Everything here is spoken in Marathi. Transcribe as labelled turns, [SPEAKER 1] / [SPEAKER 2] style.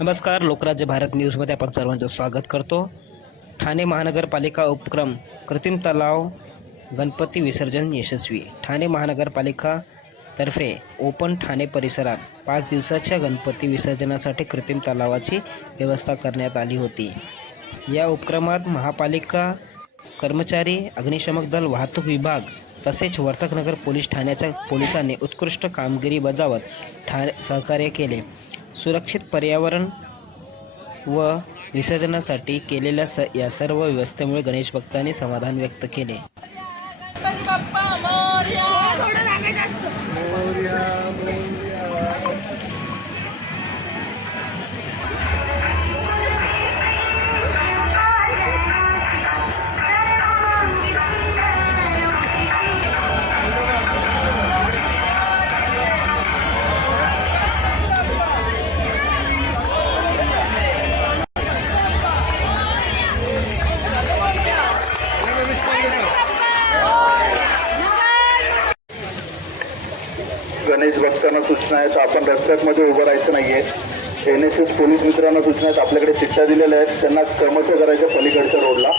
[SPEAKER 1] नमस्कार लोकराज्य भारत न्यूजमध्ये आपण सर्वांचं स्वागत करतो. ठाणे महानगरपालिका उपक्रम कृत्रिम तलाव गणपती विसर्जन यशस्वी. ठाणे महानगरपालिका तर्फे ओपन ठाणे परिसरात पाच दिवसाच्या गणपती विसर्जनासाठी कृत्रिम तलावाची व्यवस्था करण्यात आली होती. या उपक्रमात महापालिका कर्मचारी अग्निशमक दल वाहतूक विभाग तसेच वर्तकनगर पोलीस ठाण्याच्या पोलिसांनी उत्कृष्ट कामगिरी बजावत ठा सहकार्य केले. सुरक्षित पर्यावरण व विसर्जनासाठी केलेल्या स या सर्व व्यवस्थेमुळे गणेश भक्तांनी समाधान व्यक्त केले.
[SPEAKER 2] गणेश भक्तांना सूचना आहेत आपण रस्त्यामध्ये उभं राहायचं नाहीये. एन एस एस पोलीस मित्रांना सूचना आहेत आपल्याकडे चिठ्ठ्या दिलेल्या आहेत. त्यांना क्रमशः करायच्या पलीकडच्या रोडला.